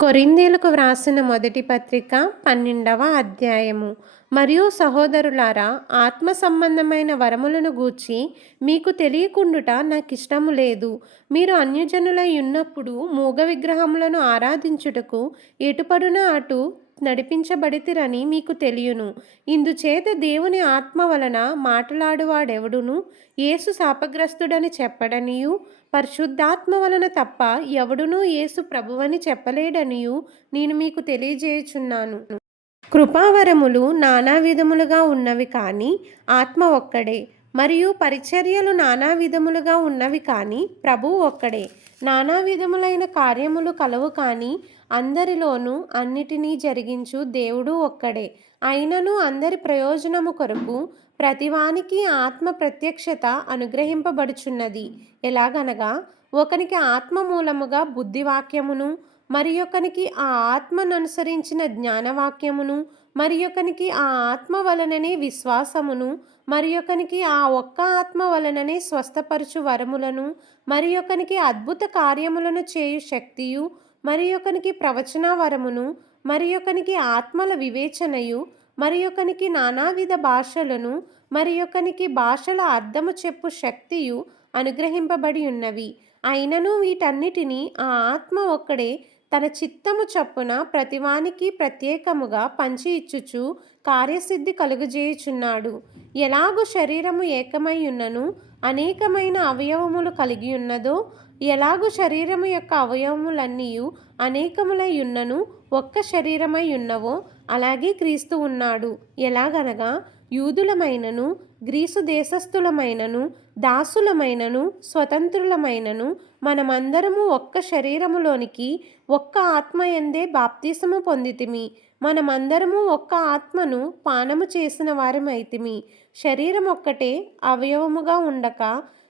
కొరింథీయులకు వ్రాసిన మొదటి పత్రిక 12వ అధ్యాయము. మరియు సహోదరులారా, ఆత్మ సంబంధమైన వరములను గూర్చి మీకు తెలియకుండుట నాకిష్టము లేదు. మీరు అన్యజనులై ఉన్నప్పుడు మూగ విగ్రహములను ఆరాధించుటకు ఎటుపడున అటు నడిపించబడితిరని మీకు తెలియను. ఇందుచేత దేవుని ఆత్మ వలన మాటలాడువాడెవడును యేసు శాపగ్రస్తుడని చెప్పడనియు, పరిశుద్ధాత్మ వలన తప్ప ఎవడునూ యేసు ప్రభువని చెప్పలేడనియు నేను మీకు తెలియజేయుచున్నాను. కృపావరములు నానా విధములుగా ఉన్నవి కానీ ఆత్మ ఒక్కడే. మరియు పరిచర్యలు నానా విధములుగా ఉన్నవి కానీ ప్రభువు ఒక్కడే. నానా విధములైన కార్యములు కలవు కానీ అందరిలోనూ అన్నిటినీ జరిగించు దేవుడు ఒక్కడే. అయినను అందరి ప్రయోజనము కొరకు ప్రతివానికి ఆత్మ ప్రత్యక్షత అనుగ్రహింపబడుచున్నది. ఎలాగనగా ఒకనికి ఆత్మ మూలముగా బుద్ధివాక్యమును, మరి ఒకనికి ఆ ఆత్మననుసరించిన జ్ఞానవాక్యమును, మరి ఒకనికి ఆ ఆత్మ వలననే విశ్వాసమును, మరి ఒకనికి ఆ ఒక్క ఆత్మ వలననే స్వస్థపరచు వరములను, మరి ఒకనికి అద్భుత కార్యములను చేయు శక్తియు, మరి ఒకనికి ప్రవచన వరమును, మరి ఒకనికి ఆత్మల వివేచనయు, మరి ఒకనికి నానావిధ భాషలను, మరి ఒకనికి భాషల అర్థము చెప్పు శక్తియు అనుగ్రహింపబడి ఉన్నవి. అయినను వీటన్నిటినీ ఆ ఆత్మ ఒక్కడే తన చిత్తము చొప్పున ప్రతివానికి ప్రత్యేకముగా పంచి ఇచ్చుచు కార్యసిద్ధి కలుగజేయుచున్నాడు. ఎలాగు శరీరము ఏకమై ఉన్నను అనేకమైన అవయవములు కలిగి ఉన్నదో, ఎలాగు శరీరము యొక్క అవయవములన్నీయు అనేకములై ఉన్నను ఒక్క శరీరమై ఉన్నవో, అలాగే క్రీస్తు ఉన్నాడు. ఎలాగనగా యూదులమైనను, గ్రీసు దేశస్థులమైనను, దాసులమైనను, స్వతంత్రులమైనను మనమందరము ఒక్క శరీరములోనికి ఒక్క ఆత్మయందే బాప్తిసము పొందితిమి. మనమందరము ఒక్క ఆత్మను పానము చేసిన వారమైతిమి. శరీరం ఒక్కటే అవయవముగా ఉండక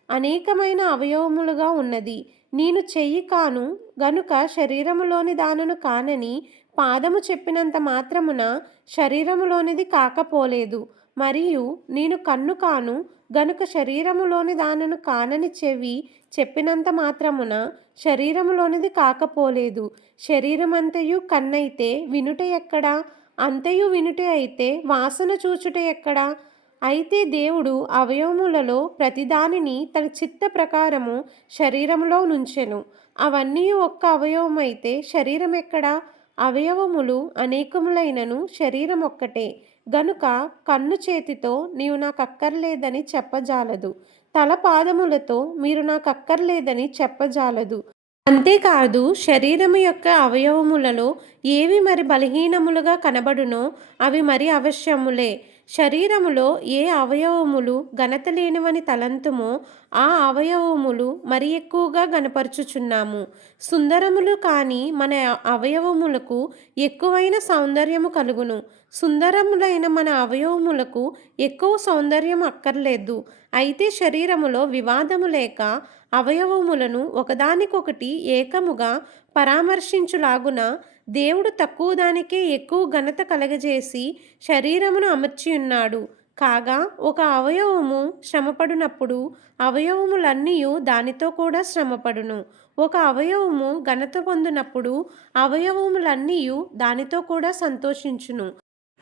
అనేకమైన అవయవములుగా ఉన్నది. నేను చెయ్యి కాను గనుక శరీరములోని దానను కానని పాదము చెప్పినంత మాత్రమున శరీరములోనిది కాకపోలేదు. మరియు నేను కన్ను కాను గనుక శరీరములోని దానను కానని చెవి చెప్పినంత మాత్రమున శరీరములోనిది కాకపోలేదు. శరీరమంతయు కన్నైతే వినుట ఎక్కడా? అంతయు వినుట అయితే వాసన చూచుట ఎక్కడా? అయితే దేవుడు అవయవములలో ప్రతిదానిని తన చిత్త ప్రకారము శరీరములో నుంచెను. అవన్నీ ఒక్క అవయవమైతే శరీరం ఎక్కడా? అవయవములు అనేకములైనను శరీరం ఒక్కటే. గనుక కన్ను చేతితో నీవు నాకక్కర్లేదని చెప్పజాలదు, తల పాదములతో మీరు నాకక్కర్లేదని చెప్పజాలదు. అంతేకాదు శరీరము యొక్క అవయవములలో ఏవి మరి బలహీనములుగా కనబడునో అవి మరి అవశ్యములే. శరీరములో ఏ అవయవములు ఘనత లేనివని తలంతుమో ఆ అవయవములు మరి ఎక్కువగా గనపరుచుచున్నాము. సుందరములు కాని మన అవయవములకు ఎక్కువైన సౌందర్యము కలుగును. సుందరములైన మన అవయవములకు ఎక్కువ సౌందర్యం అక్కర్లేదు. అయితే శరీరములో వివాదము లేక అవయవములను ఒకదానికొకటి ఏకముగా పరామర్శించులాగున దేవుడు తక్కువ దానికే ఎక్కువ ఘనత కలగజేసి శరీరమును అమర్చి ఉన్నాడు. కాగా ఒక అవయవము శ్రమపడినప్పుడు అవయవములన్నీ దానితో కూడా శ్రమపడును. ఒక అవయవము ఘనత పొందినప్పుడు అవయవములన్నీ దానితో కూడా సంతోషించును.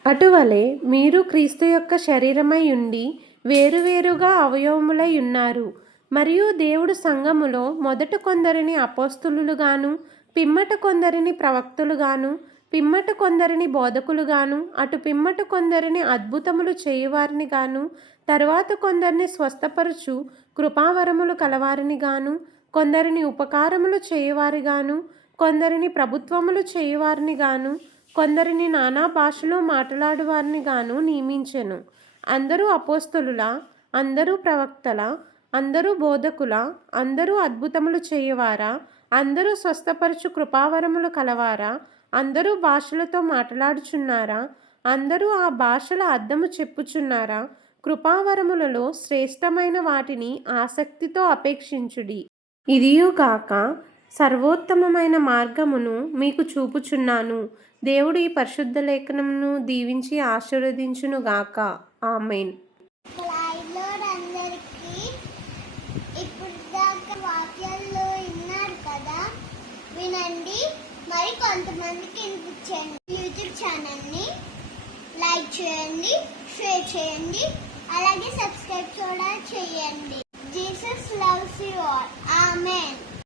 అటువలే మీరు క్రీస్తు యొక్క శరీరమై ఉండి వేరువేరుగా అవయవములై ఉన్నారు. మరియు దేవుడు సంఘములో మొదట కొందరిని అపోస్తలులుగాను, పిమ్మట కొందరిని ప్రవక్తలుగాను, పిమ్మట కొందరిని బోధకులుగాను, అటు పిమ్మట కొందరిని అద్భుతములు చేయువారిని గాను, తరువాత కొందరిని స్వస్థపరచు కృపావరములు కలవారిని గాను, కొందరిని ఉపకారములు చేయువారిగాను, కొందరిని ప్రభుత్వములు చేయువారిని గాను, కొందరిని నానా భాషలో మాట్లాడువారిని గాను నియమించెను. అందరూ అపోస్తలులా? అందరూ ప్రవక్తలా? అందరూ బోధకులా? అందరూ అద్భుతములు చేయవారా? అందరూ స్వస్థపరచు కృపావరములు కలవారా? అందరూ భాషలతో మాట్లాడుచున్నారా? అందరూ ఆ భాషల అర్థము చెప్పుచున్నారా? కృపావరములలో శ్రేష్టమైన వాటిని ఆసక్తితో అపేక్షించుడి. ఇదియుగాక సర్వోత్తమమైన మార్గమును మీకు చూపుచున్నాను. దేవుడు ఈ పరిశుద్ధ లేఖనమును దీవించి ఆశీర్వదించునుగాక. ఆమేన్. ఇప్పుడు దాకా వాక్యాల్లో విన్నారు కదా, వినండి మరి కొంతమందికి వినిపించండి. యూట్యూబ్ ఛానల్ని లైక్ చేయండి, షేర్ చేయండి, అలాగే సబ్స్క్రైబ్ కూడా చేయండి. Jesus loves you all. Amen.